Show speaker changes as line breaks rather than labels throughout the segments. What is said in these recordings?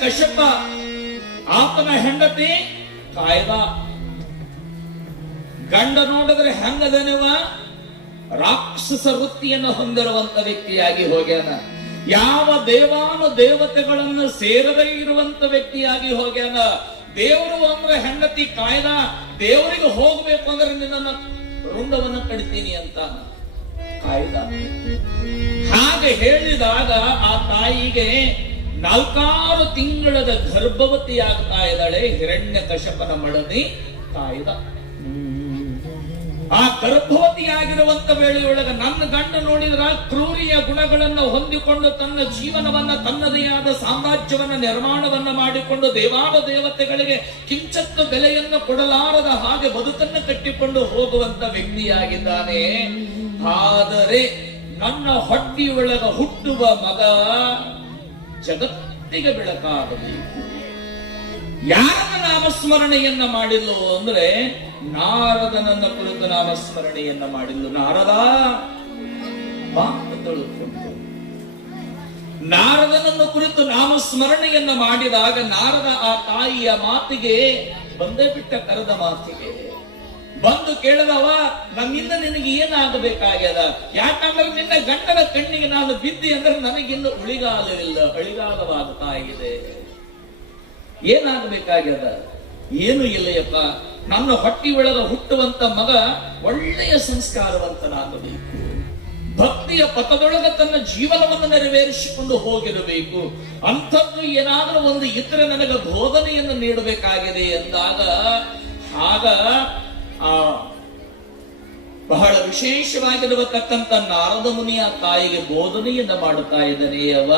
ಕಶ್ಯಪ, ಆತನ ಹೆಂಡತಿ ಕಾಯ್ದ. ಗಂಡ ನೋಡಿದ್ರೆ ಹೆಂಗದನವ ರಾಕ್ಷಸ ವೃತ್ತಿಯನ್ನು ಹೊಂದಿರುವಂತ ವ್ಯಕ್ತಿಯಾಗಿ ಹೋಗ್ಯಾನ. ಯಾವ ದೇವಾನು ದೇವತೆಗಳನ್ನು ಸೇರದೇ ಇರುವಂತ ವ್ಯಕ್ತಿಯಾಗಿ ಹೋಗ್ಯಾನ. ದೇವರು ಅಂದ್ರೆ ಹೆಂಡತಿ ಕಾಯ್ದ. ದೇವರಿಗೆ ಹೋಗ್ಬೇಕು ಅಂದ್ರೆ ನಿನ್ನ ರುಂಡವನ್ನ ಕಡಿತೀನಿ ಅಂತ ಕಾಯ್ದ. ಹಾಗೆ ಹೇಳಿದಾಗ ಆ ತಾಯಿಗೆ ನಾಲ್ಕಾರು ತಿಂಗಳದ ಗರ್ಭವತಿಯಾಗ್ತಾ ಇದ್ದಾಳೆ ಹಿರಣ್ಯ ಕಶಪನ ಮಡದಿ ತಾಯಿದ. ಆ ಗರ್ಭವತಿಯಾಗಿರುವಂತ ವೇಳೆಯೊಳಗೆ ನನ್ನ ಗಂಡ ನೋಡಿದ್ರ ಕ್ರೂರಿಯ ಗುಣಗಳನ್ನು ಹೊಂದಿಕೊಂಡು ತನ್ನ ಜೀವನವನ್ನ ತನ್ನದೇ ಆದ ಸಾಮ್ರಾಜ್ಯವನ್ನ ನಿರ್ಮಾಣವನ್ನ ಮಾಡಿಕೊಂಡು ದೇವಾದ ದೇವತೆಗಳಿಗೆ ಕಿಂಚತ್ತು ಬೆಲೆಯನ್ನು ಕೊಡಲಾರದ ಹಾಗೆ ಬದುಕನ್ನು ಕಟ್ಟಿಕೊಂಡು ಹೋಗುವಂತ ವ್ಯಕ್ತಿಯಾಗಿದ್ದಾನೆ. ಆದರೆ ನನ್ನ ಹೊಟ್ಟಿಯೊಳಗ ಹುಟ್ಟುವ ಮಗ ಜಗತ್ತಿಗೆ ಬೆಳಕಾಗಬೇಕು. ಯಾರನ್ನ ನಾಮಸ್ಮರಣೆಯನ್ನ ಮಾಡಿಲ್ಲ ಅಂದ್ರೆ ನಾರದನನ್ನ ಕುರಿತು ನಾಮಸ್ಮರಣೆಯನ್ನ ಮಾಡಿಲ್ಲ ನಾರದ ತಳುಕೊಂಡು ನಾರದನನ್ನು ಕುರಿತು ನಾಮಸ್ಮರಣೆಯನ್ನ ಮಾಡಿದಾಗ ನಾರದ ಆ ತಾಯಿಯ ಮಾತಿಗೆ ಬಂದೇ ಬಿಟ್ಟ ಕರೆದ ಮಾತಿಗೆ ಬಂದು ಕೇಳದವ ನಮ್ಮಿಂದ ನಿನಗೆ ಏನಾಗಬೇಕಾಗ್ಯದ? ಯಾಕಂದ್ರೆ ನಿನ್ನ ಗಂಡನ ಕಣ್ಣಿಗೆ ನಾನು ಬಿದ್ದಿ ಅಂದ್ರೆ ನನಗಿನ್ನು ಉಳಿಗಾಲವಿಲ್ಲ ತಾಯಿದೆ ಏನಾಗಬೇಕಾಗ್ಯದ? ಏನು ಇಲ್ಲಯಪ್ಪ. ನನ್ನ ಹೊಟ್ಟಿ ಒಳಗ ಹುಟ್ಟುವಂತ ಮಗ ಒಳ್ಳೆಯ ಸಂಸ್ಕಾರವಂತನಾಗಬೇಕು. ಭಕ್ತಿಯ ಪಥದೊಳಗ ತನ್ನ ಜೀವನವನ್ನು ನೆರವೇರಿಸಿಕೊಂಡು ಹೋಗಿರಬೇಕು. ಅಂಥದ್ದು ಏನಾದರೂ ಒಂದು ಇತರ ನನಗೆ ಬೋಧನೆಯನ್ನು ನೀಡಬೇಕಾಗಿದೆ ಎಂದಾಗ, ಆಗ ಆ, ಬಹಳ ವಿಶೇಷವಾಗಿರತಕ್ಕಂಥ ನಾರದ ಮುನಿಯ ತಾಯಿಗೆ ಬೋಧನೆಯನ್ನು ಮಾಡುತ್ತಾ ಇದ್ದಾನೆ ಅವ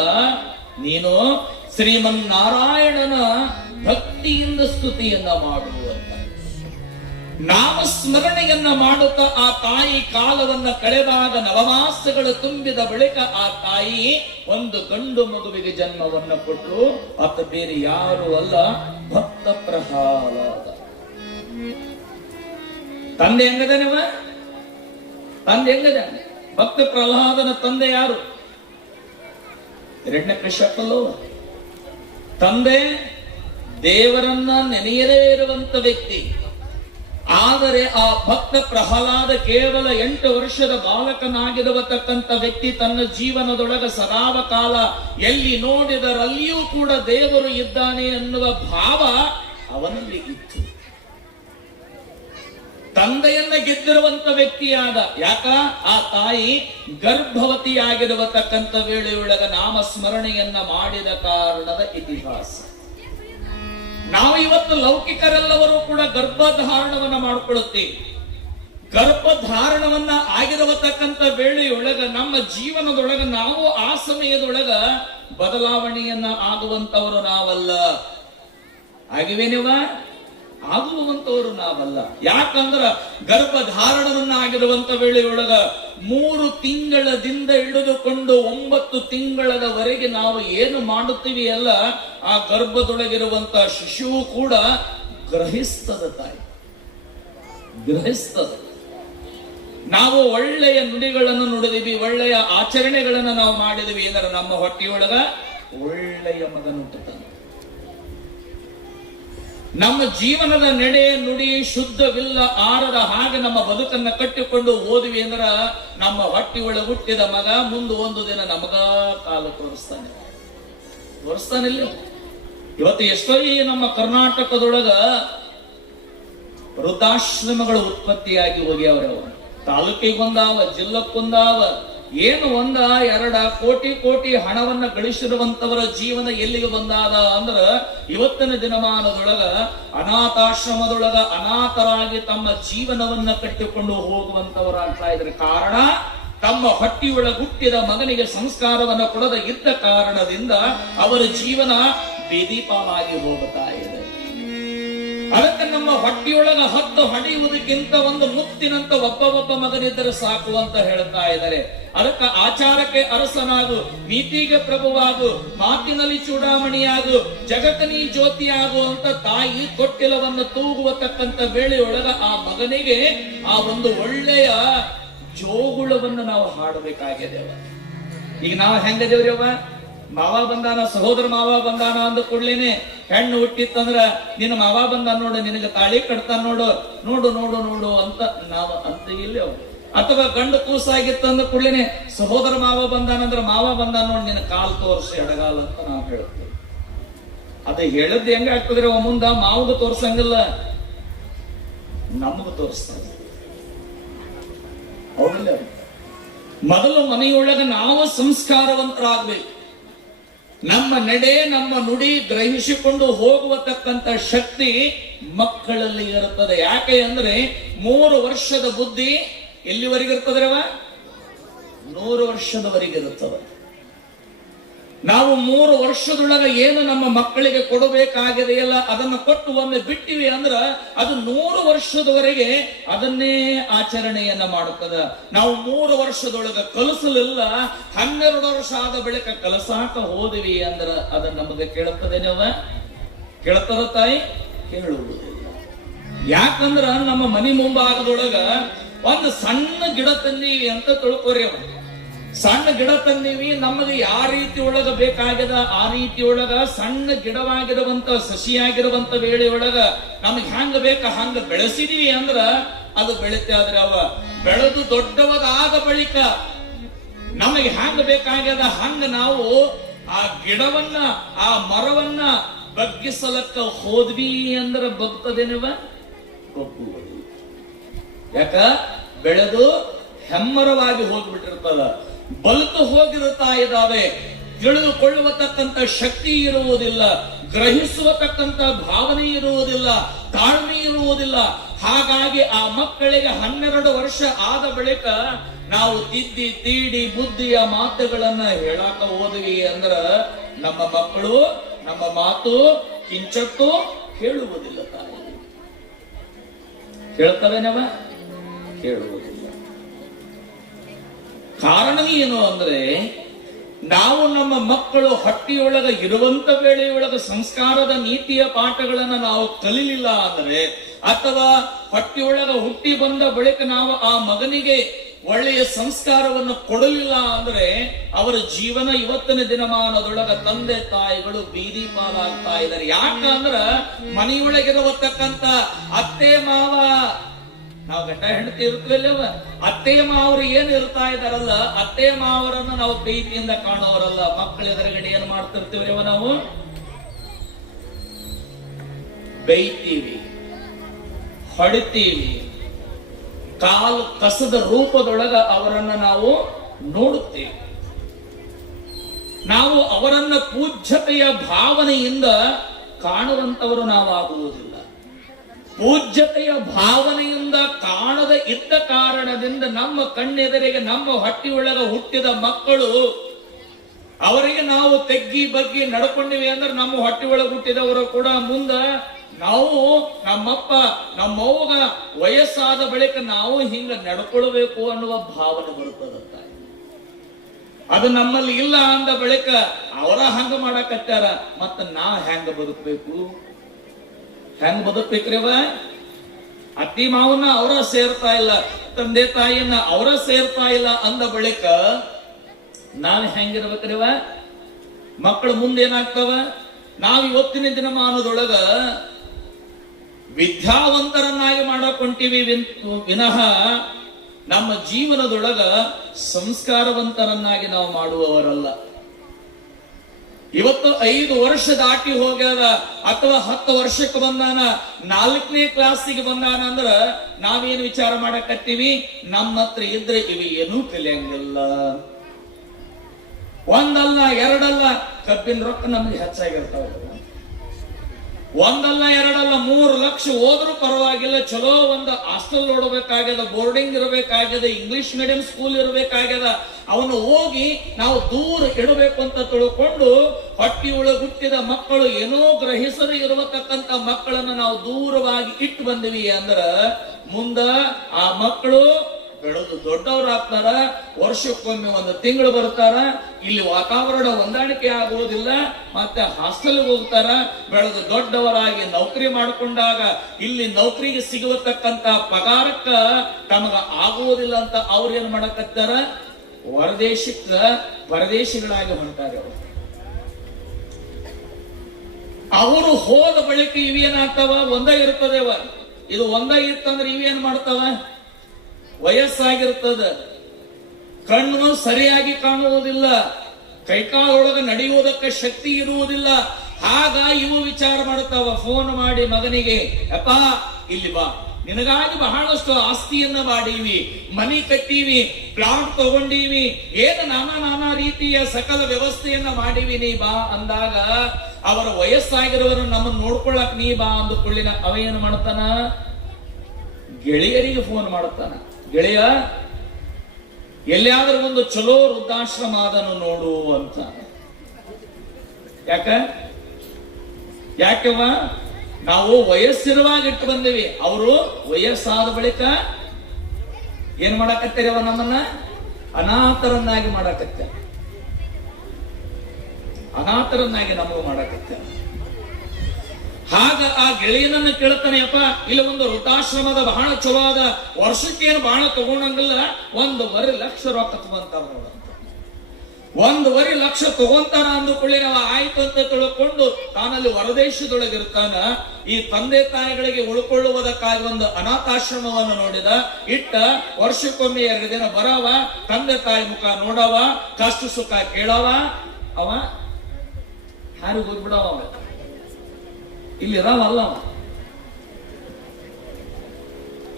ನೀನು ಶ್ರೀಮನ್ನಾರಾಯಣನ ಭಕ್ತಿಯಿಂದ ಸ್ತುತಿಯನ್ನ ಮಾಡುವಂತ ನಾಮಸ್ಮರಣೆಯನ್ನ ಮಾಡುತ್ತಾ ಆ ತಾಯಿ ಕಾಲವನ್ನ ಕಳೆದಾಗ ನವಮಾಸಗಳು ತುಂಬಿದ ಬಳಿಕ ಆ ತಾಯಿ ಒಂದು ಗಂಡು ಮಗುವಿಗೆ ಜನ್ಮವನ್ನ ಕೊಟ್ಟರು ಆತ ಬೇರೆ ಯಾರು ಅಲ್ಲ ಭಕ್ತ ಪ್ರಹ್ಲಾದ ತಂದೆ ಹೆಂಗದನವ? ತಂದೆ ಹೆಂಗದ ಭಕ್ತ ಪ್ರಹ್ಲಾದನ ತಂದೆ ಯಾರು? ಎರಡನೇ ಕಶ್ಯಪಲ್ಲೋ ತಂದೆ ದೇವರನ್ನ ನೆನೆಯದೇ ಇರುವಂತ ವ್ಯಕ್ತಿ. ಆದರೆ ಆ ಭಕ್ತ ಪ್ರಹ್ಲಾದ ಕೇವಲ ಎಂಟು ವರ್ಷದ ಬಾಲಕನಾಗಿರತಕ್ಕಂಥ ವ್ಯಕ್ತಿ ತನ್ನ ಜೀವನದೊಳಗ ಸದಾವ ಕಾಲ ಎಲ್ಲಿ ನೋಡಿದರಲ್ಲಿಯೂ ಕೂಡ ದೇವರು ಇದ್ದಾನೆ ಅನ್ನುವ ಭಾವ ಅವನಲ್ಲಿ ಇತ್ತು. ತಂದೆಯನ್ನ ಗೆದ್ದಿರುವಂತ ವ್ಯಕ್ತಿಯಾದ ಯಾಕ? ಆ ತಾಯಿ ಗರ್ಭವತಿಯಾಗಿರುವತಕ್ಕಂಥ ವೇಳೆಯೊಳಗ ನಾಮ ಸ್ಮರಣೆಯನ್ನ ಮಾಡಿದ ಕಾರಣದ ಇತಿಹಾಸ. ನಾವು ಇವತ್ತು ಲೌಕಿಕರೆಲ್ಲವರು ಕೂಡ ಗರ್ಭಧಾರಣವನ್ನ ಮಾಡಿಕೊಳ್ಳುತ್ತೇವೆ. ಗರ್ಭಧಾರಣವನ್ನ ಆಗಿರತಕ್ಕಂಥ ವೇಳೆಯೊಳಗ ನಮ್ಮ ಜೀವನದೊಳಗ ನಾವು ಆ ಸಮಯದೊಳಗ ಬದಲಾವಣೆಯನ್ನ ಆಗುವಂತವರು ನಾವಲ್ಲ. ಆಗಿವೇನಿವ ಆಗುವಂತವರು ನಾವಲ್ಲ. ಯಾಕಂದ್ರ ಗರ್ಭಧಾರಣವನ್ನ ಆಗಿರುವಂತ ವೇಳೆಯೊಳಗ ಮೂರು ತಿಂಗಳದಿಂದ ಹಿಡಿದುಕೊಂಡು ಒಂಬತ್ತು ತಿಂಗಳದವರೆಗೆ ನಾವು ಏನು ಮಾಡುತ್ತೀವಿ ಅಲ್ಲ, ಆ ಗರ್ಭದೊಳಗಿರುವಂತ ಶಿಶುವು ಕೂಡ ಗ್ರಹಿಸ್ತದ ತಾಯಿ. ಗ್ರಹಿಸ್ತದ. ನಾವು ಒಳ್ಳೆಯ ನುಡಿಗಳನ್ನು ನುಡಿದೀವಿ, ಒಳ್ಳೆಯ ಆಚರಣೆಗಳನ್ನು ನಾವು ಮಾಡಿದೀವಿ ಅಂದ್ರೆ ನಮ್ಮ ಹೊಟ್ಟೆಯೊಳಗ ಒಳ್ಳೆಯ ಮಗನು ಹುಟ್ಟುತ್ತಾನೆ ನಮ್ಮ ಜೀವನದ ನಡೆ ನುಡಿ ಶುದ್ಧವಿಲ್ಲ ಆರದ ಹಾಗೆ ನಮ್ಮ ಬದುಕನ್ನ ಕಟ್ಟಿಕೊಂಡು ಓದ್ವಿ ಅಂದ್ರ ನಮ್ಮ ಹೊಟ್ಟಿ ಒಳಗೆ ಹುಟ್ಟಿದ ಮಗ ಮುಂದೆ ಒಂದು ದಿನ ನಮಗ ಕಾಲ ತೋರಿಸ್ತಾನೆ. ತೋರಿಸ್ತಾನಿಲ್ಲ. ಇವತ್ತು ಎಷ್ಟೋ ಈ ನಮ್ಮ ಕರ್ನಾಟಕದೊಳಗ ವೃದ್ಧಾಶ್ರಮಗಳು ಉತ್ಪತ್ತಿಯಾಗಿ ಹೋಗ್ಯಾವ್ರವ ತಾಲೂಕಿಗೊಂದಾವ, ಜಿಲ್ಲಕ್ಕೊಂದಾವ. ಏನು ಒಂದ ಎರಡ ಕೋಟಿ ಕೋಟಿ ಹಣವನ್ನ ಗಳಿಸಿರುವಂತವರ ಜೀವನ ಎಲ್ಲಿಗೆ ಬಂದಾದ ಅಂದ್ರ ಇವತ್ತಿನ ದಿನಮಾನದೊಳಗ ಅನಾಥಾಶ್ರಮದೊಳಗ ಅನಾಥರಾಗಿ ತಮ್ಮ ಜೀವನವನ್ನ ಕಟ್ಟಿಕೊಂಡು ಹೋಗುವಂತವರಾಗ್ತಾ ಇದ್ರೆ ಕಾರಣ ತಮ್ಮ ಹೊಟ್ಟಿಯೊಳಗ ಹುಟ್ಟಿದ ಮಗನಿಗೆ ಸಂಸ್ಕಾರವನ್ನ ಕೊಡದ ಇದ್ದ ಕಾರಣದಿಂದ ಅವರ ಜೀವನ ಬೀದಿ ಪಾಲಾಗಿ ಹೋಗುತ್ತಾ ಇದೆ. ಅದಕ್ಕೆ ನಮ್ಮ ಹೊಟ್ಟಿಯೊಳಗ ಹತ್ತು ಹಣಿಯುವುದಕ್ಕಿಂತ ಒಂದು ಮುತ್ತಿನಂತ ಒಬ್ಬ ಒಬ್ಬ ಮಗನಿದ್ದರೆ ಸಾಕು ಅಂತ ಹೇಳ್ತಾ ಇದ್ದಾರೆ ಅದಕ್ಕೆ ಆಚಾರಕ್ಕೆ ಅರಸನಾಗು, ನೀತಿಗೆ ಪ್ರಭುವಾಗು, ಮಾತಿನಲ್ಲಿ ಚೂಡಾಮಣಿಯಾಗು ಜಗತ್ತನಿ ಜ್ಯೋತಿಯಾಗು ಅಂತ ತಾಯಿ ಕೊಟ್ಟಿಲವನ್ನು ತೂಗುವತಕ್ಕಂತ ವೇಳೆಯೊಳಗ ಆ ಮಗನಿಗೆ ಆ ಒಂದು ಒಳ್ಳೆಯ ಜೋಗುಳವನ್ನು ನಾವು ಹಾಡಬೇಕಾಗಿದೆ. ಈಗ ನಾವು ಹೆಂಗದೇವ್ರಿ ಅವ ಮಾವ ಬಂದಾನ, ಸಹೋದರ ಮಾವ ಬಂದಾನ ಅಂದ ಕೂಡ್ಲೇನೆ ಹೆಣ್ಣು ಹುಟ್ಟಿತ್ತಂದ್ರ ನಿನ್ನ ಮಾವ ಬಂದ ನೋಡು, ನಿನಗೆ ತಾಳಿ ಕಟ್ತಾನ ನೋಡು ನೋಡು ನೋಡು ನೋಡು ಅಂತ ನಾವು ಅಂತ ಇಲ್ಲಿ ಅವ್ರು. ಅಥವಾ ಗಂಡು ಕೂಸಾಗಿತ್ತು ಅಂದ ಕೂಡ್ಲೇನೆ ಸಹೋದರ ಮಾವ ಬಂದಾನಂದ್ರ ಮಾವ ಬಂದ ನೋಡು, ನಿನ್ನ ಕಾಲ್ ತೋರಿಸಿ ಎಡಗಾಲ ಅಂತ ನಾವು ಹೇಳ್ತೀವಿ. ಅದ ಹೇಳದ್ ಹೆಂಗ ಆಗ್ತದ್ರೆ ಅವ ಮುಂದ? ಮಾವಗ ತೋರ್ಸಂಗಿಲ್ಲ, ನಮಗ ತೋರಿಸ್ತಾನೆ. ಮೊದಲು ಮನೆಯೊಳಗ ನಾವು ಸಂಸ್ಕಾರವಂತರಾಗ್ಬೇಕು. ನಮ್ಮ ನಡೆ, ನಮ್ಮ ನುಡಿ ಗ್ರಹಿಸಿಕೊಂಡು ಹೋಗುವತಕ್ಕಂತ ಶಕ್ತಿ ಮಕ್ಕಳಲ್ಲಿ ಇರುತ್ತದೆ. ಯಾಕೆ ಅಂದ್ರೆ ಮೂರು ವರ್ಷದ ಬುದ್ಧಿ ಎಲ್ಲಿವರೆಗೆ ಇರ್ತದ್ರವ ನೂರು ವರ್ಷದವರೆಗೆ ಇರುತ್ತದೆ ನಾವು ಮೂರು ವರ್ಷದೊಳಗ ಏನು ನಮ್ಮ ಮಕ್ಕಳಿಗೆ ಕೊಡಬೇಕಾಗಿದೆಯಲ್ಲ ಅದನ್ನು ಕೊಟ್ಟು ಒಮ್ಮೆ ಬಿಟ್ಟಿವಿ ಅಂದ್ರ ಅದು ನೂರು ವರ್ಷದವರೆಗೆ ಅದನ್ನೇ ಆಚರಣೆಯನ್ನ ಮಾಡುತ್ತದ. ನಾವು ಮೂರು ವರ್ಷದೊಳಗ ಕಲಿಸಲಿಲ್ಲ, ಹನ್ನೆರಡು ವರ್ಷ ಆದ ಬಳಿಕ ಕಲಸಾಕ ಹೋದಿವಿ ಅಂದ್ರ ಅದ ನಮಗೆ ಕೇಳುತ್ತದೆ ನೀವ ಕೇಳ್ತದ ತಾಯಿ? ಕೇಳುವುದು ಯಾಕಂದ್ರ ನಮ್ಮ ಮನಿ ಮುಂಭಾಗದೊಳಗ ಒಂದು ಸಣ್ಣ ಗಿಡ ತಂದಿ ಅಂತ ತಿಳ್ಕೊರಿ ಅವ ಸಣ್ಣ ಗಿಡ ತಂದೀವಿ, ನಮಗೆ ಯಾವ ರೀತಿ ಒಳಗ ಬೇಕಾಗ್ಯದ, ಆ ರೀತಿ ಒಳಗ ಸಣ್ಣ ಗಿಡವಾಗಿರುವಂತ, ಸಸಿಯಾಗಿರುವಂತ ವೇಳೆ ಒಳಗ ನಮಗೆ ಹಂಗ ಬೇಕ ಹಂಗ ಬೆಳೆಸಿದೀವಿ ಅಂದ್ರ ಅದು ಬೆಳಿತೆ ಆದ್ರೆ ಅವ. ಬೆಳೆದು ಬಳಿಕ ನಮಗೆ ಹಂಗ ಬೇಕಾಗ್ಯದ, ಹಂಗ ನಾವು ಆ ಗಿಡವನ್ನ, ಆ ಮರವನ್ನ ಬಗ್ಗಿಸಲಕ್ಕ ಹೋದ್ವಿ ಅಂದ್ರ ಬಗ್ತದೇನವ? ಯಾಕ? ಬೆಳೆದು ಹೆಮ್ಮರವಾಗಿ ಹೋಗ್ಬಿಟ್ಟಿರ್ತದ. ಬಲ್ತು ಹೋಗಿರುತ್ತಾ ಇದ್ದಾವೆ ತಿಳಿದುಕೊಳ್ಳುವತಕ್ಕಂಥ ಶಕ್ತಿ ಇರುವುದಿಲ್ಲ, ಗ್ರಹಿಸುವತಕ್ಕಂಥ ಭಾವನೆ ಇರುವುದಿಲ್ಲ, ತಾಳ್ಮೆ ಇರುವುದಿಲ್ಲ. ಹಾಗಾಗಿ ಆ ಮಕ್ಕಳಿಗೆ ಹನ್ನೆರಡು ವರ್ಷ ಆದ ಬಳಿಕ ನಾವು ತಿದ್ದಿ, ತೀಡಿ, ಬುದ್ಧಿಯ ಮಾತುಗಳನ್ನ ಹೇಳಾಕ ಹೋದ್ವಿ ಅಂದ್ರ ನಮ್ಮ ಮಕ್ಕಳು, ನಮ್ಮ ಮಾತು ಕಿಂಚತ್ತು ಕೇಳುವುದಿಲ್ಲ ತಾಯಿ. ಕೇಳ್ತವೇನವ? ಕೇಳುವುದಿಲ್ಲ ಕಾರಣ ಏನು ಅಂದ್ರೆ, ನಾವು ನಮ್ಮ ಮಕ್ಕಳು ಹಟ್ಟಿಯೊಳಗ ಇರುವಂತ ವೇಳೆಯೊಳಗ ಸಂಸ್ಕಾರದ ನೀತಿಯ ಪಾಠಗಳನ್ನ ನಾವು ಕಲಿಲಿಲ್ಲ ಅಂದ್ರೆ, ಅಥವಾ ಹಟ್ಟಿಯೊಳಗ ಹುಟ್ಟಿ ಬಂದ ಬಳಿಕ ನಾವು ಆ ಮಗನಿಗೆ ಒಳ್ಳೆಯ ಸಂಸ್ಕಾರವನ್ನು ಕೊಡಲಿಲ್ಲ ಅಂದ್ರೆ, ಅವರ ಜೀವನ ಇವತ್ತಿನ ದಿನಮಾನದೊಳಗ ತಂದೆ ತಾಯಿಗಳು ಬೀದಿ ಪಾಲಾಗ್ತಾ ಇದ್ದಾರೆ. ಯಾಕಂದ್ರ ಮನೆಯೊಳಗಿರತಕ್ಕಂತ ಅತ್ತೆ ಮಾವ ನಾವು ಗಂಡ ಹೆಂಡತಿ ಇರ್ತವಲ್ಲವ? ಅತ್ತೆ ಮಾವರು ಏನ್ ಇರ್ತಾ ಇದಾರಲ್ಲ ಅತ್ತೆ ಮಾವರನ್ನ ನಾವು ಪ್ರೀತಿಯಿಂದ ಕಾಣೋರಲ್ಲ ಮಕ್ಕಳ ಎದುರುಗಡೆ ಏನ್ ಮಾಡ್ತಿರ್ತೀವ್ರಿವ ನಾವು? ಬೈತೀವಿ ಹೊಡಿತೀವಿ. ಕಾಲು ಕಸದ ರೂಪದೊಳಗ ಅವರನ್ನ ನಾವು ನೋಡುತ್ತೇವೆ. ನಾವು ಅವರನ್ನ ಪೂಜ್ಯತೆಯ ಭಾವನೆಯಿಂದ ಕಾಣುವಂತವರು ನಾವು ಆಗುವುದಿಲ್ಲ ಪೂಜ್ಯತೆಯ ಭಾವನೆಯಿಂದ ಕಾಣದ ಇದ್ದ ಕಾರಣದಿಂದ ನಮ್ಮ ಕಣ್ಣೆದರಿಗೆ, ನಮ್ಮ ಹೊಟ್ಟಿಯೊಳಗ ಹುಟ್ಟಿದ ಮಕ್ಕಳು, ಅವರಿಗೆ ನಾವು ತೆಗ್ಗಿ ಬಗ್ಗಿ ನಡ್ಕೊಂಡಿವಿ ಅಂದ್ರೆ ನಮ್ಮ ಹೊಟ್ಟಿ ಒಳಗೆ ಹುಟ್ಟಿದವರು ಕೂಡ ಮುಂದ ನಾವು, ನಮ್ಮಪ್ಪ ನಮ್ಮವ್ಗ ವಯಸ್ಸಾದ ಬಳಿಕ ನಾವು ಹಿಂಗ ನಡ್ಕೊಳ್ಬೇಕು ಅನ್ನುವ ಭಾವನೆ ಬರುತ್ತದಂತ ಅದು ನಮ್ಮಲ್ಲಿ ಇಲ್ಲ ಅಂದ ಬಳಿಕ ಅವರ ಹಂಗ ಮಾಡಕತ್ತಾರ, ಮತ್ತ ನಾ ಹೆಂಗ ಬದುಕಬೇಕು? ಹೆಂಗ್ ಬದುಕ್ಬೇಕ್ರಿವ ಅತ್ತಿ ಮಾವನ್ನ ಅವರ ಸೇರ್ತಾ ಇಲ್ಲ, ತಂದೆ ತಾಯಿಯನ್ನ ಅವರ ಸೇರ್ತಾ ಇಲ್ಲ ಅಂದ ಬಳಿಕ ನಾನು ಹೆಂಗಿರ್ಬೇಕ್ರಿವ ಮಕ್ಕಳು ಮುಂದೆ ಏನಾಗ್ತಾವ? ನಾವ್ ಇವತ್ತಿನ ದಿನಮಾನದೊಳಗ ವಿದ್ಯಾವಂತರನ್ನಾಗಿ ಮಾಡಕೊಂತೀವಿ ವಿನಃ ನಮ್ಮ ಜೀವನದೊಳಗ ಸಂಸ್ಕಾರವಂತರನ್ನಾಗಿ ನಾವು ಮಾಡುವವರಲ್ಲ. ಇವತ್ತು ಐದು ವರ್ಷ ದಾಟಿ ಹೋಗ್ಯಾದ ಅಥವಾ ಹತ್ತು ವರ್ಷಕ್ಕೆ ಬಂದಾನ, ನಾಲ್ಕನೇ ಕ್ಲಾಸಿಗೆ ಬಂದಾನ ಅಂದ್ರ ನಾವೇನು ವಿಚಾರ ಮಾಡಕತ್ತೀವಿ? ನಮ್ಮ ಹತ್ರ ಇದ್ರೆ ಇವಿ ಏನೂ ಕಲಿಯಂಗಿಲ್ಲ ಒಂದಲ್ಲ, ಎರಡಲ್ಲ ಕಬ್ಬಿನ ರೊಕ್ಕ ನಮ್ಗೆ ಹೆಚ್ಚಾಗಿರ್ತಾವ ಒಂದಲ್ಲ ಎರಡಲ್ಲ ಮೂರು ಲಕ್ಷ ಹೋದ್ರೂ ಪರವಾಗಿಲ್ಲ. ಚಲೋ ಒಂದು ಹಾಸ್ಟೆಲ್ ನೋಡಬೇಕಾಗ್ಯದ, ಬೋರ್ಡಿಂಗ್ ಇರಬೇಕಾಗ್ಯದ ಇಂಗ್ಲಿಷ್ ಮೀಡಿಯಂ ಸ್ಕೂಲ್ ಇರಬೇಕಾಗ್ಯದ. ಅವನು ಹೋಗಿ ನಾವು ದೂರ ಇಡಬೇಕು ಅಂತ ತಿಳ್ಕೊಂಡು ಹೊಟ್ಟಿ ಹುಟ್ಟಿದ ಮಕ್ಕಳು ಏನೋ ಗ್ರಹಿಸದೆ ಇರತಕ್ಕಂತ ಮಕ್ಕಳನ್ನು ನಾವು ದೂರವಾಗಿ ಇಟ್ಟು ಬಂದಿವಿ ಅಂದ್ರ ಮುಂದ ಆ ಮಕ್ಕಳು ಬೆಳೆದು ದೊಡ್ಡವರಾಗ್ತಾರ ವರ್ಷಕ್ಕೊಮ್ಮೆ ಒಂದು ತಿಂಗಳು ಬರ್ತಾರ, ಇಲ್ಲಿ ವಾತಾವರಣ ಹೊಂದಾಣಿಕೆ ಆಗುವುದಿಲ್ಲ, ಮತ್ತೆ ಹಾಸ್ಟೆಲ್ಗೆ ಹೋಗ್ತಾರ, ಬೆಳೆದು ದೊಡ್ಡವರಾಗಿ ನೌಕರಿ ಮಾಡಿಕೊಂಡಾಗ ಇಲ್ಲಿ ನೌಕರಿಗೆ ಸಿಗತಕ್ಕಂತ ಪಗಾರಕ್ಕ ತಮಗ ಆಗುವುದಿಲ್ಲ ಅಂತ ಅವ್ರು ಏನ್ ಮಾಡಕತ್ತಾರ? ಹೊರದೇಶಕ್ಕ ಪರದೇಶಿಗಳಾಗಿ ಹೊಂಟಾರೆ ಅವರು. ಅವರು ಹೋದ ಬಳಿಕ ಇವೇನಾಗ್ತಾವ ಒಂದೇ ಇರ್ತದೇವ ಇದು ಒಂದೇ ಇತ್ತಂದ್ರೆ ಇವೇನ್ ಮಾಡ್ತಾವ? ವಯಸ್ಸಾಗಿರ್ತದ. ಕಣ್ಣು ಸರಿಯಾಗಿ ಕಾಣುವುದಿಲ್ಲ. ಕೈಕಾಲೊಳಗೆ ನಡೆಯುವುದಕ್ಕೆ ಶಕ್ತಿ ಇರುವುದಿಲ್ಲ. ಆಗ ಇವು ವಿಚಾರ ಮಾಡುತ್ತಾವ. ಫೋನ್ ಮಾಡಿ ಮಗನಿಗೆ, ಅಪ್ಪ, ಇಲ್ಲಿ ಬಾ. ನಿನಗಾಗಿ ಬಹಳಷ್ಟು ಆಸ್ತಿಯನ್ನ ಮಾಡೀವಿ. ಮನಿ ಕಟ್ಟೀವಿ. ಪ್ಲಾಟ್ ತಗೊಂಡೀವಿ. ಏನು ನಾನಾ ನಾನಾ ರೀತಿಯ ಸಕಲ ವ್ಯವಸ್ಥೆಯನ್ನ ಮಾಡೀವಿ ನೀ ಬಾ ಅಂದಾಗ ಅವರ ವಯಸ್ಸಾಗಿರೋರು ನಮ್ಮನ್ನು ನೋಡ್ಕೊಳ್ಳಕ್ ನೀ ಬಾ ಅಂದುಕೊಳ್ಳಿನ ಅವ ಏನು ಮಾಡ್ತಾನ? ಗೆಳೆಯರಿಗೆ ಫೋನ್ ಮಾಡ್ತಾನ ಗೆಳೆಯ, ಎಲ್ಲಿಯಾದ್ರೂ ಒಂದು ಚಲೋ ವೃದ್ಧಾಶ್ರಮ ಅದನ್ನು ನೋಡು ಅಂತ. ಯಾಕ? ಯಾಕವ್ವ? ನಾವು ವಯಸ್ಸಿರುವಾಗ ಇಟ್ಟು ಬಂದೇವಿ. ಅವರು ವಯಸ್ಸಾದ ಬಳಿಕ ಏನ್ ಮಾಡಾಕತ್ತೀರವ ನಮ್ಮನ್ನ? ಅನಾಥರನ್ನಾಗಿ ಮಾಡಾಕತ್ತ ಅನಾಥರನ್ನಾಗಿ ನಮಗೂ ಮಾಡಾಕತ್ತ ಆಗ ಆ ಗೆಳೆಯನನ್ನ ಕೇಳ್ತಾನೆ ಅಪ್ಪ ಇಲ್ಲ ಒಂದು ವೃದ್ಧಾಶ್ರಮದ ಬಹಳ ಚಲೋ ಆದ ವರ್ಷಕ್ಕೇನು ಬಹಳ ತಗೊಂಡಂಗಿಲ್ಲ ಒಂದೂವರೆ ಲಕ್ಷ ರೊಕ್ಕ ತಗೊಂತಾರ ನೋಡ ಒಂದೂವರೆ ಲಕ್ಷ ತಗೊಂತಾರ ಅಂದುಕೊಳ್ಳಿ, ನಾವು ಆಯ್ತು ಅಂತ ತಿಳ್ಕೊಂಡು ತಾನಲ್ಲಿ ಹೊರದೇಶದೊಳಗಿರ್ತಾನ ಈ ತಂದೆ ತಾಯಿಗಳಿಗೆ ಉಳ್ಕೊಳ್ಳುವುದಕ್ಕಾಗಿ ಒಂದು ಅನಾಥಾಶ್ರಮವನ್ನು ನೋಡಿದ, ಇಟ್ಟ, ವರ್ಷಕ್ಕೊಮ್ಮೆ ಎರಡು ದಿನ ಬರವ, ತಂದೆ ತಾಯಿ ಮುಖ ನೋಡವ, ಕಷ್ಟ ಸುಖ ಕೇಳವ, ಅವ ಯಾರು ಹೋಗ್ಬಿಡವ ಅವ ಇಲ್ಲಿ ಇದಾವಲ್ಲ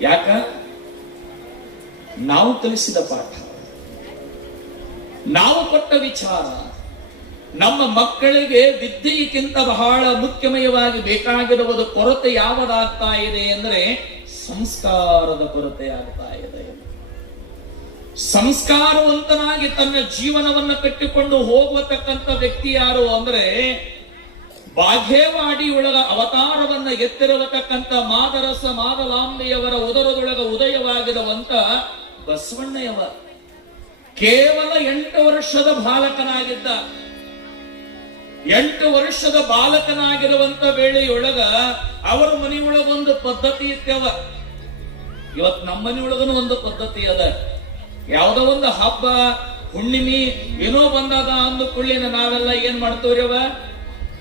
ಯಾಕ? ನಾವು ಕಲಿಸಿದ ಪಾಠ. ನಾವು ಕೊಟ್ಟ ವಿಚಾರ ನಮ್ಮ ಮಕ್ಕಳಿಗೆ ವಿದ್ಯೆಗಿಂತ ಬಹಳ ಮುಖ್ಯಮಯವಾಗಿ ಬೇಕಾಗಿರುವುದು ಕೊರತೆ ಯಾವದಾಗ್ತಾ ಇದೆ ಅಂದ್ರೆ ಸಂಸ್ಕಾರದ ಕೊರತೆ ಆಗ್ತಾ ಇದೆ. ಸಂಸ್ಕಾರವಂತನಾಗಿ ತನ್ನ ಜೀವನವನ್ನು ಕಟ್ಟಿಕೊಂಡು ಹೋಗತಕ್ಕಂಥ ವ್ಯಕ್ತಿ ಯಾರು ಅಂದ್ರೆ ಬಾಘೇವಾಡಿ ಒಳಗ ಅವತಾರವನ್ನ ಎತ್ತಿರತಕ್ಕಂತ ಮಾದರಸ ಮಾದಲಾಂಬೆಯವರ ಉದರದೊಳಗ ಉದಯವಾಗಿರುವಂತ ಬಸವಣ್ಣಯವ ಕೇವಲ ಎಂಟು ವರ್ಷದ ಬಾಲಕನಾಗಿದ್ದ. ಎಂಟು ವರ್ಷದ ಬಾಲಕನಾಗಿರುವಂತ ವೇಳೆಯೊಳಗ ಅವರ ಮನೆಯೊಳಗೊಂದು ಪದ್ಧತಿ ಇತ್ತವ ಇವತ್ ನಮ್ಮ ಮನೆಯೊಳಗನು ಒಂದು ಪದ್ಧತಿ ಅದ. ಯಾವ್ದೋ ಒಂದು ಹಬ್ಬ, ಹುಣ್ಣಿಮೆ, ಏನೋ ಬಂದಾಗ ಅಂದುಕೊಳ್ಳಿನ ನಾವೆಲ್ಲ ಏನ್ ಮಾಡ್ತೇವ್ರವ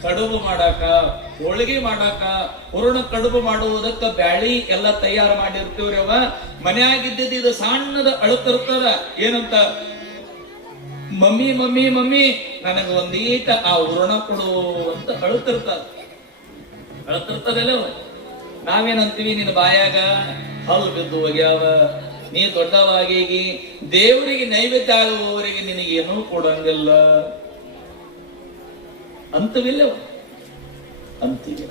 ಕಡುಬು ಮಾಡಾಕ, ಹೋಳಿಗೆ ಮಾಡಾಕ, ಹೂರಣ ಕಡುಬು ಮಾಡುವುದಕ್ಕ ಬ್ಯಾಳಿ ಎಲ್ಲ ತಯಾರು ಮಾಡಿರ್ತೀವ್ರವ ಮನೆಯಾಗಿದ್ದಿದ್ದು ಇದು ಸಣ್ಣದ ಅಳುತ್ತಿರ್ತದ ಏನಂತ? ಮಮ್ಮಿ ಮಮ್ಮಿ ಮಮ್ಮಿ, ನನಗ ಒಂದೀಟ ಆ ಹೂರಣ ಕೊಡು ಅಂತ ಅಳುತ್ತಿರ್ತದ ಅಳುತ್ತಿರ್ತದಲ್ಲ ನಾವೇನಂತೀವಿ ನಿನ್ನ ಬಾಯಾಗ? ಹಲ್ಲು ಬಿದ್ದು ಹೋಗ್ಯಾವ ನೀ ದೊಡ್ಡವಾಗಿ ದೇವರಿಗೆ ನೈವೇದ್ಯ ಆಗುವವರಿಗೆ ನಿನಗೇನೂ ಕೊಡಂಗಿಲ್ಲ. ಅಂತವಿಲ್ಲ ಅಂತೀವಿ.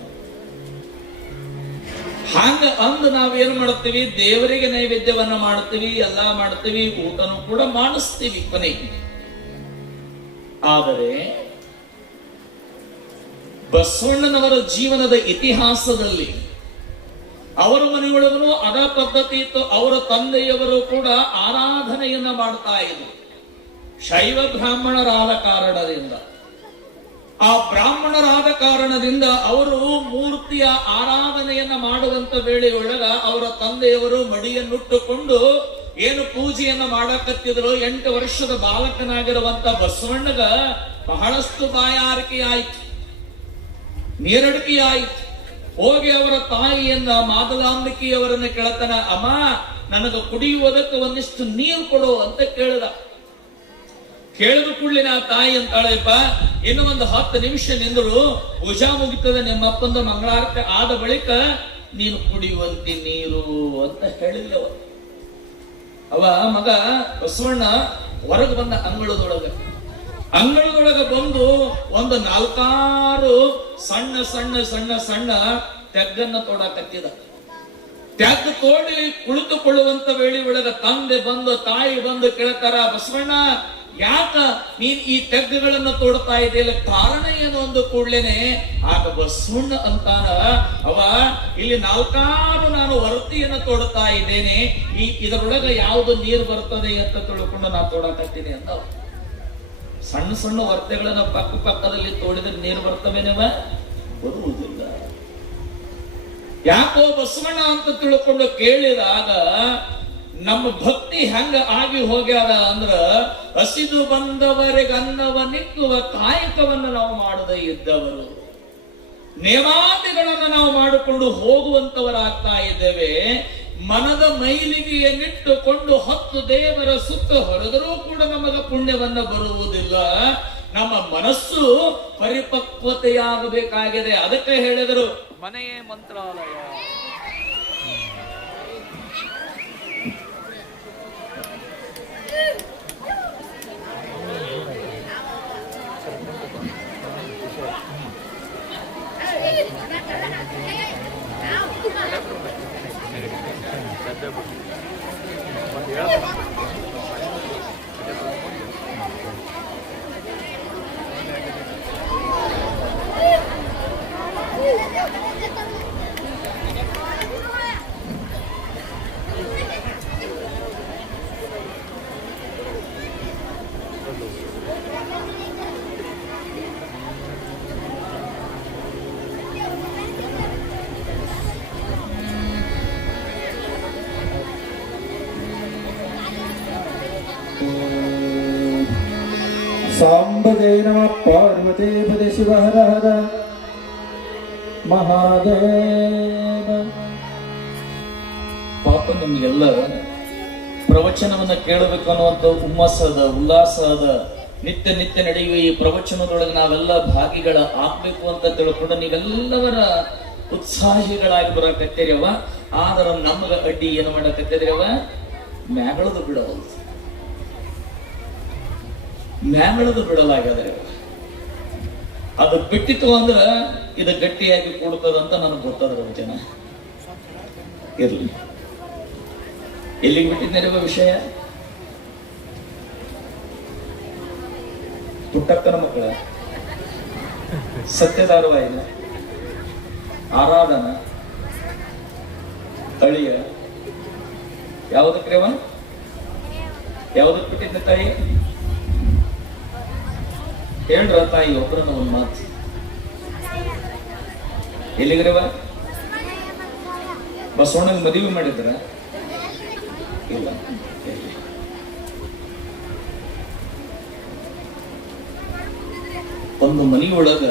ಹಾಂಗ ಅಂದ್ ನಾವೇನ್ ಮಾಡ್ತೀವಿ ದೇವರಿಗೆ ನೈವೇದ್ಯವನ್ನ ಮಾಡ್ತೀವಿ ಎಲ್ಲ ಮಾಡ್ತೀವಿ ಊಟನೂ ಕೂಡ ಮಾಡಿಸ್ತೀವಿ ಕೊನೆಗೆ. ಆದರೆ, ಬಸವಣ್ಣನವರ ಜೀವನದ ಇತಿಹಾಸದಲ್ಲಿ ಅವರ ಮನೆಯೊಳಗನು ಅದ ಪದ್ಧತಿ ಇತ್ತು. ಅವರ ತಂದೆಯವರು ಕೂಡ ಆರಾಧನೆಯನ್ನ ಮಾಡ್ತಾ ಇದ್ರು. ಶೈವ ಬ್ರಾಹ್ಮಣರಾದ ಕಾರಣದಿಂದ. ಆ ಬ್ರಾಹ್ಮಣರಾದ ಕಾರಣದಿಂದ ಅವರು ಮೂರ್ತಿಯ ಆರಾಧನೆಯನ್ನ ಮಾಡುವಂತ ವೇಳೆಯೊಳಗ ಅವರ ತಂದೆಯವರು ಮಡಿಯನ್ನುಟ್ಟುಕೊಂಡು ಏನು ಪೂಜೆಯನ್ನ ಮಾಡಕತ್ತಿದ್ರು ಎಂಟು ವರ್ಷದ ಬಾಲಕನಾಗಿರುವಂತ ಬಸವಣ್ಣಗ ಬಹಳಷ್ಟು ಬಾಯಾರಿಕೆ ಆಯ್ತು ಆಯ್ತು ಹೋಗಿ ಅವರ ತಾಯಿಯನ್ನ ಮಾದಲಾಂಬಿಕೆಯವರನ್ನ ಕೇಳತನ, ಅಮ್ಮ, ನನಗ ಕುಡಿಯುವುದಕ್ಕೆ ಒಂದಿಷ್ಟು ನೀರು ಕೊಡು ಅಂತ ಕೇಳಿದ. ಕೇಳಿದ ಕೂಡಲೇ ನಾ ತಾಯಿ ಅಂತಾಳೆಪ್ಪ, ಇನ್ನು ಒಂದು ಹತ್ತು ನಿಮಿಷ ನಿಂದರು, ಪೂಜಾ ಮುಗಿತದೆ ನಿಮ್ಮ ಅಪ್ಪಂದ ಮಂಗಳಾರತಿ ಆದ ಬಳಿಕ ನೀನು ಕುಡಿಯುವಂತಿ ನೀರು ಅಂತ ಹೇಳಿದ್ಲವ ಅವ. ಮಗ ಬಸವಣ್ಣ ಹೊರಗೆ ಬಂದ ಅಂಗಳದೊಳಗ. ಅಂಗಳದೊಳಗ ಬಂದು ಒಂದು ನಾಲ್ಕಾರು ಸಣ್ಣ ಸಣ್ಣ ಸಣ್ಣ ಸಣ್ಣ ತೆಗ್ಗನ್ನ ತೋಡಕತ್ತಿದ ತೆಗ್ ತೋಡಿ ಕುಳಿತುಕೊಳ್ಳುವಂತ ವೇಳೆ ಒಳಗ ತಂದೆ ಬಂದು ತಾಯಿ ಬಂದು ಕೇಳ್ತಾರ, ಬಸವಣ್ಣ ಯಾಕ ನೀನ್ ಈ ತೆಗ್ಗಗಳನ್ನ ತೋಡ್ತಾ ಇದೆಯಲ್ಲ ಕಾರಣ ಏನು ಅಂದು ಕೂಡ್ಲೇನೆ, ಆಗ ಬಸವಣ್ಣ ಅಂತಾನ ಅವ ಇಲ್ಲಿ ನಾಲ್ಕಾರು ನಾನು ವರತಿಯನ್ನ ತೋಡ್ತಾ ಇದ್ದೇನೆ. ಈ ಇದರೊಳಗ ಯಾವ್ದು ನೀರು ಬರ್ತದೆ ಅಂತ ತಿಳ್ಕೊಂಡು ನಾನು ತೋಡಕತ್ತೀನಿ ಅಂತ ಸಣ್ಣ ಸಣ್ಣ ವರ್ತೆಗಳನ್ನ ಪಕ್ಕ ಪಕ್ಕದಲ್ಲಿ ತೋಡಿದ್ರೆ ನೀರು ಬರ್ತವೇನವ? ಬರುವುದಿಲ್ಲ. ಯಾಕೋ ಬಸವಣ್ಣ ಅಂತ ತಿಳ್ಕೊಂಡು ಕೇಳಿದಾಗ ನಮ್ಮ ಭಕ್ತಿ ಹೆಂಗ ಆಗಿ ಹೋಗ್ಯಾರ ಅಂದ್ರ ಹಸಿದು ಬಂದವರಿಗೆ ಅನ್ನವ ನಿಕ್ಕುವ ಕಾಯಕವನ್ನ ನಾವು ಮಾಡದೇ ಇದ್ದವರು. ನೇಮಾದಿಗಳನ್ನು ನಾವು ಮಾಡಿಕೊಂಡು ಹೋಗುವಂತವರಾಗ್ತಾ ಇದ್ದೇವೆ. ಮನದ ಮೈಲಿಗೆಯನ್ನಿಟ್ಟುಕೊಂಡು ಹತ್ತು ದೇವರ ಸುತ್ತ ಹೊರದರೂ ಕೂಡ ನಮಗ ಪುಣ್ಯವನ್ನ ಬರುವುದಿಲ್ಲ. ನಮ್ಮ ಮನಸ್ಸು ಪರಿಪಕ್ವತೆಯಾಗಬೇಕಾಗಿದೆ. ಅದಕ್ಕೆ ಹೇಳಿದರು, ಮನೆಯೇ ಮಂತ್ರಾಲಯ.
ಸಾಂಬದೇ ನಮ. ಹರ ಹರ. ಮಹಾದೇವ.
ಪಾಪ ನಿಮ್ಗೆಲ್ಲ ಪ್ರವಚನವನ್ನ ಕೇಳಬೇಕು ಅನ್ನುವಂಥ ಹುಮ್ಮಸ್ಸದ ಅದ ಉಲ್ಲಾಸ ಅದ ನಿತ್ಯ ನಿತ್ಯ ನಡೆಯುವ ಈ ಪ್ರವಚನದೊಳಗೆ ನಾವೆಲ್ಲ ಭಾಗಿಗಳ ಆಗ್ಬೇಕು ಅಂತ ತಿಳ್ಕೊಂಡು ನೀವೆಲ್ಲವರ ಉತ್ಸಾಹಿಗಳಾಗಿ ಬರಕತ್ತೇರಿಯವ ಆದ್ರ ನಮಗ ಅಡ್ಡಿ ಏನು ಮಾಡಕತ್ತೇರಿಯವ ಮ್ಯಾಗಳದು ಬಿಡವಲ್ದು. ಮ್ಯಾಗಳದು ಬಿಡಲಾಗಾದ್ರೆ ಅದು ಬಿಟ್ಟಿತ್ತು ಅಂದ್ರೆ ಇದು ಗಟ್ಟಿಯಾಗಿ ಕೂಡ್ತದಂತ ನನಗೆ ಗೊತ್ತದ್ರ ಜನ. ಇರಲಿ. ಎಲ್ಲಿಗೆ ಬಿಟ್ಟಿದ್ದೇನೆ ವಿಷಯ? ಪುಟ್ಟಕ್ಕನ ಮಕ್ಕಳ. ಸತ್ಯದಾರವಾಯಿನ ಆರಾಧನ. ಅಳಿಯ ಯಾವುದಕ್ಕೆ ಯಾವುದಕ್ಕೆ ಬಿಟ್ಟಿದ್ದ ತಾಯಿ? ಹೇಳ್ರ ತಾಯಿ ಒಬ್ಬರನ್ನ ಒಂದು ಮಾತು. ಎಲ್ಲಿಗ್ರವ? ಬಸವಣ್ಣನ ಮದುವೆ ಮಾಡಿದ್ರ? ಇಲ್ಲ. ಒಂದು ಮನೆಯೊಳಗ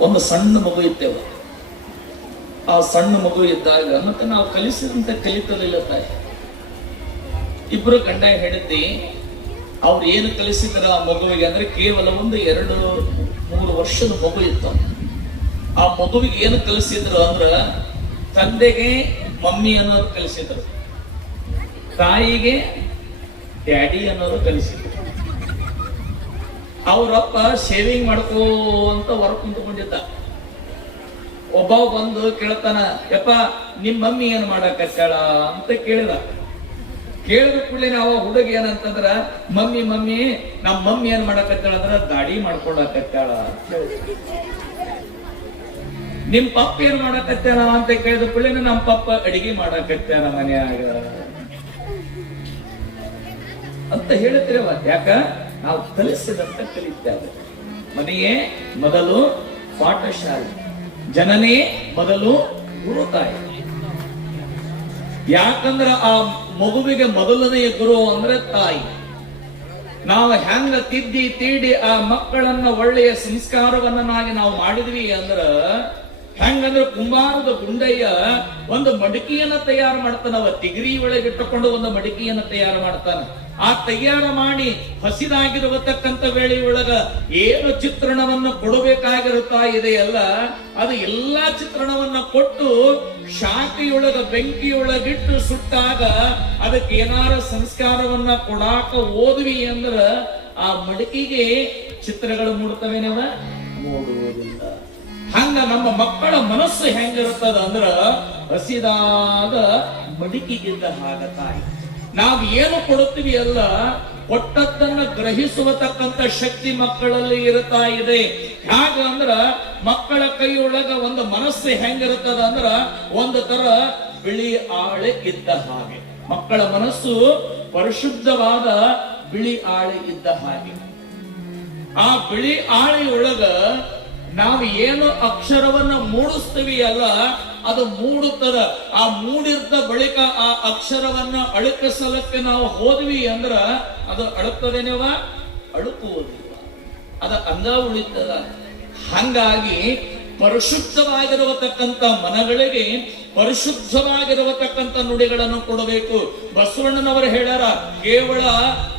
ಒಂದು ಸಣ್ಣ ಮಗು ಇತ್ತೇವ. ಆ ಸಣ್ಣ ಮಗು ಇದ್ದಾಗ ಮತ್ತೆ ನಾವು ಕಲಿಸಿದಂತೆ ಕಲಿತಲಿಲ್ಲ ತಾಯಿ. ಇಬ್ರು ಗಂಡ ಹೆಂಡತಿ ಅವ್ರು ಏನು ಕಲಿಸಿದ್ರ ಆ ಮಗುವಿಗೆ? ಅಂದ್ರೆ ಕೇವಲ ಒಂದು ಎರಡು ಮೂರು ವರ್ಷದ ಮಗು ಇತ್ತು. ಆ ಮಗುವಿಗೆ ಏನು ಕಲಿಸಿದ್ರು ಅಂದ್ರ ತಂದೆಗೆ ಮಮ್ಮಿ ಅನ್ನೋರು ಕಲಿಸಿದ್ರು. ತಾಯಿಗೆ ಡ್ಯಾಡಿ ಅನ್ನೋರು ಕಲಿಸಿದ್ರು. ಅವರಪ್ಪ ಶೇವಿಂಗ್ ಮಾಡ್ಕೋ ಅಂತ ಹೊರ ಕುಂತ್ಕೊಂಡಿದ್ದ. ಒಬ್ಬ ಬಂದು ಕೇಳ್ತಾನ, ಯಪ್ಪ ನಿಮ್ಮ ಮಮ್ಮಿ ಏನ್ ಮಾಡಕತ್ತಾಳ ಅಂತ ಕೇಳಿದ. ಕೇಳಿದ ಕೂಡಲೇ ನಾವು ಹುಡುಗ ಏನಂತಂದ್ರ, ಮಮ್ಮಿ ಮಮ್ಮಿ ನಮ್ಮ ಮಮ್ಮಿ ಏನ್ ಮಾಡಕತ್ತಾಳ ದಾಡಿ ಮಾಡ್ಕೊಳಕತ್ತಾಳ. ನಿಮ್ ಪಪ್ಪ ಏನ್ ಮಾಡಕತ್ತಾನ ಅಂತ ಕೇಳಿದ ಕೂಡಲೇ ನಮ್ಮ ಪಪ್ಪ ಅಡಿಗೆ ಮಾಡಕತ್ತಾನ ಮನ್ಯಾಗ. ಅಂತ ಹೇಳ್ತಿರವ ಯಾಕ? ನಾವು ಕಲಿಸಿದಂತ ಕಲಿತೇವೆ ಮನೆಯೇ ಮೊದಲು ಪಾಠಶಾಲೆ, ಜನನೇ ಮೊದಲು ಗುರುತಾಯಿ. ಯಾಕಂದ್ರ ಆ ಮಗುವಿಗೆ ಮೊದಲನೆಯ ಗುರು ಅಂದ್ರೆ ತಾಯಿ. ನಾವು ಹೆಂಗ ತಿದ್ದಿ ತೀಡಿ ಆ ಮಕ್ಕಳನ್ನ ಒಳ್ಳೆಯ ಸಂಸ್ಕಾರವನ್ನಾಗಿ ನಾವು ಮಾಡಿದ್ವಿ ಅಂದ್ರ ಹೆಂಗಂದ್ರೆ ಕುಂಬಾರದ ಗುಂಡಯ್ಯ ಒಂದು ಮಡಿಕೆಯನ್ನ ತಯಾರು ತಿಗ್ರಿ ತಿಗರಿ ಒಳಗಿಟ್ಟುಕೊಂಡು ಒಂದು ಮಡಿಕೆಯನ್ನ ತಯಾರು ಮಾಡ್ತಾನ. ಆ ತಯಾರು ಮಾಡಿ ಹಸಿದಾಗಿರತಕ್ಕಂಥ ವೇಳೆಯೊಳಗ ಏನು ಚಿತ್ರಣವನ್ನು ಕೊಡಬೇಕಾಗಿರುತ್ತಾ ಇದೆಯಲ್ಲ, ಅದು ಎಲ್ಲಾ ಚಿತ್ರಣವನ್ನ ಕೊಟ್ಟು ಶಾಖೆಯೊಳಗ, ಬೆಂಕಿಯೊಳಗಿಟ್ಟು ಸುಟ್ಟಾಗ ಅದಕ್ಕೆ ಏನಾರ ಸಂಸ್ಕಾರವನ್ನ ಕೊಡಾಕ ಓದ್ವಿ ಅಂದ್ರ ಆ ಮಡಕಿಗೆ ಚಿತ್ರಗಳು ಮೂಡ್ತವೇನವ? ಮೂಡುವುದಿಲ್ಲ. ಹಂಗ ನಮ್ಮ ಮಕ್ಕಳ ಮನಸ್ಸು ಹೆಂಗಿರುತ್ತದ ಅಂದ್ರ ಹಸಿದಾದ ಮಡಿಕೆಗಿಂತ ಹಾಗ ನಾವು ಏನು ಕೊಡುತ್ತೀವಿ ಅಲ್ಲ ಗ್ರಹಿಸುವ ಗ್ರಹಿಸುವತಕ್ಕಂತ ಶಕ್ತಿ ಮಕ್ಕಳಲ್ಲಿ ಇರುತ್ತಾ ಇದೆ. ಹಾಗ ಅಂದ್ರ, ಮಕ್ಕಳ ಕೈಯೊಳಗ ಒಂದು ಮನಸ್ಸು ಹೆಂಗಿರುತ್ತದ ಅಂದ್ರ, ಒಂದು ತರ ಬಿಳಿ ಆಳೆ ಇದ್ದ ಹಾಗೆ. ಮಕ್ಕಳ ಮನಸ್ಸು ಪರಿಶುದ್ಧವಾದ ಬಿಳಿ ಆಳೆ ಇದ್ದ ಹಾಗೆ. ಆ ಬಿಳಿ ಆಳೆಯೊಳಗ ನಾವು ಏನು ಅಕ್ಷರವನ್ನ ಮೂಡಿಸ್ತೀವಿ ಅಲ್ಲ, ಅದು ಮೂಡುತ್ತದ. ಆ ಮೂಡಿದ್ದ ಬಳಿಕ ಆ ಅಕ್ಷರವನ್ನ ಅಳುಕಿಸಲಕ್ಕೆ ನಾವು ಹೋದ್ವಿ ಅಂದ್ರ ಅದು ಅಳುತ್ತದೇನೇವ ಅಳುಕುವುದಿಲ್ಲ. ಅದ ಅಂದ ಉಳಿತದ ಹಂಗಾಗಿ ಪರಿಶುದ್ಧವಾಗಿರತಕ್ಕಂತ ಮನಗಳಿಗೆ ಪರಿಶುದ್ಧವಾಗಿರುವತಕ್ಕಂಥ ನುಡಿಗಳನ್ನು ಕೊಡಬೇಕು. ಬಸವಣ್ಣನವರು ಹೇಳಾರ ಕೇವಲ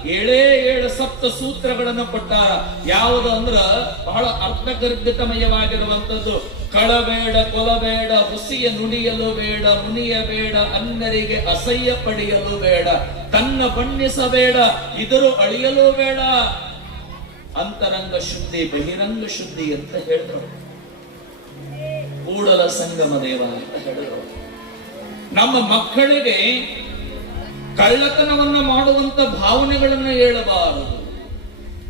ಏಳೇ ಏಳು ಸಪ್ತ ಸೂತ್ರಗಳನ್ನು ಕೊಟ್ಟಾರ. ಯಾವುದು ಅಂದ್ರ ಬಹಳ ಅರ್ಥಗರ್ಭಿತಮಯವಾಗಿರುವಂತದ್ದು ಕಳಬೇಡ, ಕೊಲಬೇಡ, ಹುಸಿಯ ನುಡಿಯಲು ಬೇಡ, ಮುನಿಯ ಬೇಡ ಅನ್ನರಿಗೆ ಅಸಹ್ಯ ಪಡೆಯಲು ಬೇಡ, ತನ್ನ ಬಣ್ಣಿಸಬೇಡ, ಇದರು ಅಳಿಯಲು ಬೇಡ. ಅಂತರಂಗ ಶುದ್ಧಿ, ಬಹಿರಂಗ ಶುದ್ಧಿ ಅಂತ ಹೇಳಿದ್ರು ಕೂಡಲ ಸಂಗಮ ದೇವ ಅಂತ ನಮ್ಮ ಮಕ್ಕಳಿಗೆ ಕಳ್ಳತನವನ್ನ ಮಾಡುವಂತ ಭಾವನೆಗಳನ್ನು ಹೇಳಬಾರದು.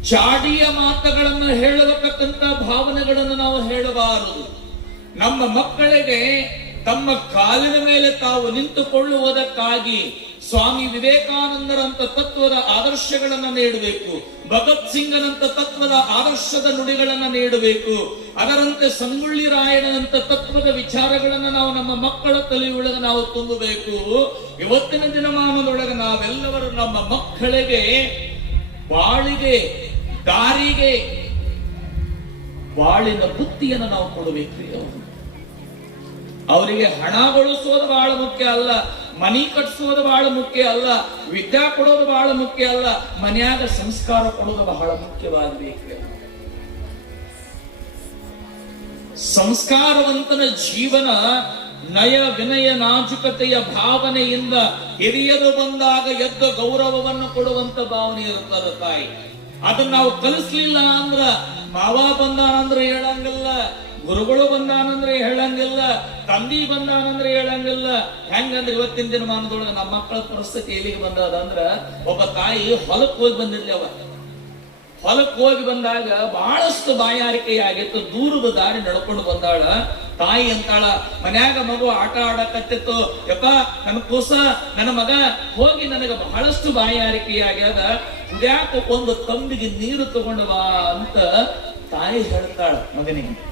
ಚಾಡಿಯ ಮಾತುಗಳನ್ನು ಹೇಳತಕ್ಕಂತ ಭಾವನೆಗಳನ್ನು ನಾವು ಹೇಳಬಾರದು. ನಮ್ಮ ಮಕ್ಕಳಿಗೆ ತಮ್ಮ ಕಾಲಿನ ಮೇಲೆ ತಾವು ನಿಂತುಕೊಳ್ಳುವುದಕ್ಕಾಗಿ ಸ್ವಾಮಿ ವಿವೇಕಾನಂದರಂತ ತತ್ವದ ಆದರ್ಶಗಳನ್ನ ನೀಡಬೇಕು, ಭಗತ್ ಸಿಂಗನಂತ ತತ್ವದ ಆದರ್ಶದ ನುಡಿಗಳನ್ನ ನೀಡಬೇಕು, ಅದರಂತೆ ಸಂಗೊಳ್ಳಿ ರಾಯನಂತ ತತ್ವದ ವಿಚಾರಗಳನ್ನ ನಾವು ನಮ್ಮ ಮಕ್ಕಳ ತಲೆಯೊಳಗೆ ನಾವು ತುಂಬಬೇಕು. ಇವತ್ತಿನ ದಿನಮಾನದೊಳಗೆ ನಾವೆಲ್ಲವರು ನಮ್ಮ ಮಕ್ಕಳಿಗೆ, ಬಾಳಿಗೆ, ದಾರಿಗೆ, ಬಾಳಿನ ಬುತ್ತಿಯನ್ನು ನಾವು ಕೊಡಬೇಕು ಅವರಿಗೆ ಹಣ ಗಳಿಸೋದು ಬಹಳ ಮುಖ್ಯ ಅಲ್ಲ. ಮನಿ ಕಟ್ಸೋದು ಬಹಳ ಮುಖ್ಯ ಅಲ್ಲ, ವಿದ್ಯಾ ಕೊಡೋದು ಬಹಳ ಮುಖ್ಯ ಅಲ್ಲ, ಮನ್ಯಾಗ ಸಂಸ್ಕಾರ ಕೊಡೋದು ಬಹಳ ಮುಖ್ಯವಾಗಬೇಕು. ಸಂಸ್ಕಾರವಂತನ ಜೀವನ ನಯ ವಿನಯ ನಾಜುಕತೆಯ ಭಾವನೆಯಿಂದ ಹಿರಿಯರು ಬಂದಾಗ ಎದ್ದ ಗೌರವವನ್ನು ಕೊಡುವಂತ ಭಾವನೆ ಇರುತ್ತದೆ ತಾಯಿ. ಅದನ್ನ ನಾವು ಕಲಿಸ್ಲಿಲ್ಲ ಅಂದ್ರ ಮಾವ ಬಂದಾನಂದ್ರೆ ಹೇಳಂಗಿಲ್ಲ. ಗುರುಗಳು ಬಂದಾನಂದ್ರೆ ಹೇಳಂಗಿಲ್ಲ, ತಂದಿ ಬಂದಾನಂದ್ರೆ ಹೇಳಂಗಿಲ್ಲ. ಹೆಂಗಂದ್ರೆ ಇವತ್ತಿನ ದಿನಮಾನದೊಳಗೆ ನಮ್ಮ ಮಕ್ಕಳ ಪರಿಸ್ಥಿತಿ ಎಲ್ಲಿಗೆ ಬಂದದ ಅಂದ್ರ, ಒಬ್ಬ ತಾಯಿ ಹೊಲಕ್ಕೆ ಹೋಗಿ ಬಂದಿರ್ಲಿ ಅವ. ಹೊಲಕ್ಕೆ ಹೋಗಿ ಬಂದಾಗ ಬಹಳಷ್ಟು ಬಾಯಾರಿಕೆಯಾಗಿತ್ತು, ದೂರದ ದಾರಿ ನಡ್ಕೊಂಡು ಬಂದಾಳ. ತಾಯಿ ಅಂತಾಳ, ಮನ್ಯಾಗ ಮಗು ಆಟ ಆಡಕತ್ತಿತ್ತು. ಯಪ್ಪ, ನನ್ನ ಕೂಸ, ನನ್ನ ಮಗ ಹೋಗಿ ನನಗೆ ಬಹಳಷ್ಟು ಬಾಯಾರಿಕೆಯಾಗ್ಯದ. ಯಾಕೆ ಒಂದು ತಂಬಿಗೆ ನೀರು ತಗೊಂಡವಾ ಅಂತ ತಾಯಿ ಹೇಳ್ತಾಳ ಮಗನಿಗೆ.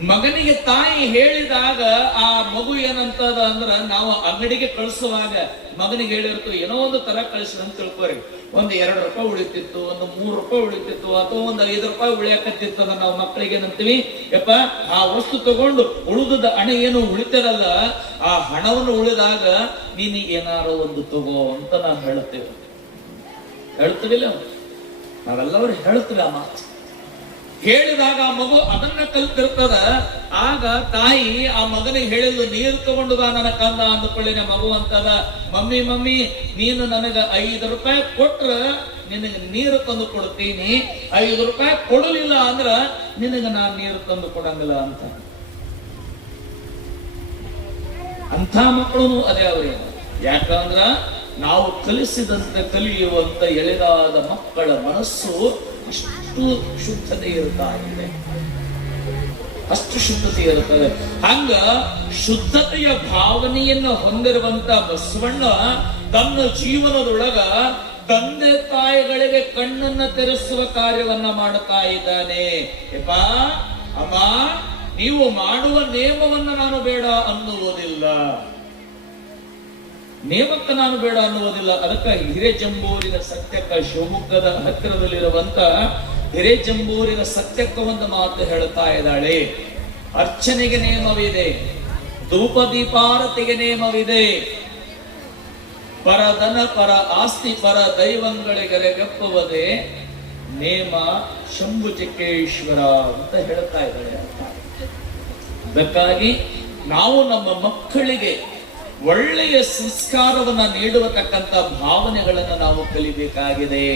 ಮಗನಿಗೆ ತಾಯಿ ಹೇಳಿದಾಗ ಆ ಮಗು ಏನಂತದ ಅಂದ್ರ ನಾವು ಅಂಗಡಿಗೆ ಕಳಿಸುವಾಗ ಮಗನಿಗೆ ಹೇಳಿರ್ತು, ಏನೋ ಒಂದು ತರ ಅಂತ ತಿಳ್ಕೊರಿ. ಒಂದು ಎರಡು ರೂಪಾಯಿ ಉಳಿತಿತ್ತು, ಒಂದು ಮೂರು ರೂಪಾಯಿ ಉಳಿತಿತ್ತು, ಅಥವಾ ಒಂದು ಐದು ರೂಪಾಯಿ ಉಳಿಯಾಕತ್ತಿತ್ತದ ನಾವು ಮಕ್ಕಳಿಗೆ ಏನಂತೀವಿ, ಯಪ್ಪ, ಆ ವಸ್ತು ತಗೊಂಡು ಉಳಿದದ ಹಣ ಏನು ಉಳಿತಿರಲ್ಲ, ಆ ಹಣವನ್ನು ಉಳಿದಾಗ ನೀನು ಏನಾರೋ ಒಂದು ತಗೋ ಅಂತ ನಾವು ಹೇಳ್ತೇವೆ ಹೇಳ್ತೀವಿಲ್ಲ ನಾವೆಲ್ಲವರು ಹೇಳ್ತೀವಿ ಆ ಮಾತು ಹೇಳಿದಾಗ ಆ ಮಗು ಅದನ್ನ ಕಲ್ತಿರ್ತದ. ಆಗ ತಾಯಿ ಆ ಮಗನಿಗೆ ಹೇಳಿದ್ಲು ನೀರು ತಗೊಂಡು ಬಾ ನನ್ನ ಕಂದ ನಮ್ಮ ಮಗು ಅಂತದ. ಮಮ್ಮಿ ಮಮ್ಮಿ, ನೀನು ನನಗ ಐದು ರೂಪಾಯಿ ಕೊಟ್ರ ನಿನಗೆ ನೀರು ತಂದು ಕೊಡ್ತೀನಿ. ಐದು ರೂಪಾಯಿ ಕೊಡಲಿಲ್ಲ ಅಂದ್ರ ನಿನಗ ನಾನ್ ನೀರು ತಂದು ಕೊಡಂಗಿಲ್ಲ ಅಂತ. ಅಂಥ ಮಕ್ಕಳು ಅದೇ ಅವ್ರಿ ಯಾಕಂದ್ರ ನಾವು ಕಲಿಸಿದಂತೆ ಕಲಿಯುವಂತ ಎಳೆದಾದ ಮಕ್ಕಳ ಮನಸ್ಸು ಶುದ್ಧತೆ ಇರ್ತಾ ಇದೆ. ಅಷ್ಟು ಶುದ್ಧತೆ ಇರುತ್ತದೆ. ಹಂಗ ಶುದ್ಧತೆಯ ಭಾವನೆಯನ್ನು ಹೊಂದಿರುವಂತ ಬಸವಣ್ಣ ತನ್ನ ಜೀವನದೊಳಗ ತಂದೆ ತಾಯಿಗಳಿಗೆ ಕಣ್ಣನ್ನ ತೆರೆಸುವ ಕಾರ್ಯವನ್ನ ಮಾಡುತ್ತಾ ಇದ್ದಾನೆ. ಯಪ್ಪ, ಅಮ್ಮ, ನೀವು ಮಾಡುವ ನೇಮವನ್ನ ನಾನು ಬೇಡ ಅನ್ನುವುದಿಲ್ಲ. ನೇಮಕ್ಕ ನಾನು ಬೇಡ ಅನ್ನುವುದಿಲ್ಲ. ಅದಕ್ಕ ಹಿರೇಜಂಬೂರಿನ ಸತ್ಯಕ್ಕ ಶಿವಮೊಗ್ಗದ ಹತ್ತಿರದಲ್ಲಿರುವಂತ ಹಿರೇಜಂಬೂರಿನ ಸತ್ಯಕ್ಕ ಒಂದು ಮಾತು ಹೇಳ್ತಾ ಇದ್ದಾಳೆ. ಅರ್ಚನೆಗೆ ನೇಮವಿದೆ ಧೂಪ ದೀಪಾರತಿಗೆ ನೇಮವಿದೆ. ಪರಧನ ಪರ ಆಸ್ತಿ ಪರ ದೈವಂಗಳಿಗೆರೆಗಪ್ಪುವುದೇ ನೇಮ ಶಂಭು ಚಿಕ್ಕೇಶ್ವರ ಅಂತ ಹೇಳ್ತಾ ಇದ್ದಾಳೆ. ಅದಕ್ಕಾಗಿ ನಾವು ನಮ್ಮ ಮಕ್ಕಳಿಗೆ ಒಳ್ಳೆಯ ಸಂಸ್ಕಾರವನ್ನ ನೀಡುವತಕ್ಕಂತ ಭಾವನೆಗಳನ್ನ ನಾವು ಕಲಿಬೇಕಾಗಿದೆ.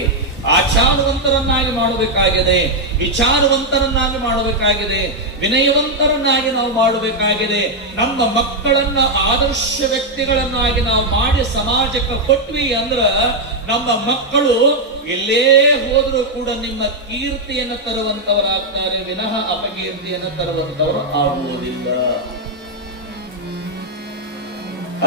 ಆಚಾರವಂತರನ್ನಾಗಿ ಮಾಡಬೇಕಾಗಿದೆ, ವಿಚಾರವಂತರನ್ನಾಗಿ ಮಾಡಬೇಕಾಗಿದೆ, ವಿನಯವಂತರನ್ನಾಗಿ ನಾವು ಮಾಡಬೇಕಾಗಿದೆ. ನಮ್ಮ ಮಕ್ಕಳನ್ನ, ಆದರ್ಶ ವ್ಯಕ್ತಿಗಳನ್ನಾಗಿ ನಾವು ಮಾಡಿ ಸಮಾಜಕ್ಕೆ ಕೊಟ್ವಿ ಅಂದ್ರ ನಮ್ಮ ಮಕ್ಕಳು ಎಲ್ಲೇ ಹೋದರೂ ಕೂಡ ನಿಮ್ಮ ಕೀರ್ತಿಯನ್ನು ತರುವಂತವರಾಗ್ತಾರೆ, ವಿನಃ ಅಪಕೀರ್ತಿಯನ್ನು ತರುವಂತವರು ಆಗುವುದಿಲ್ಲ.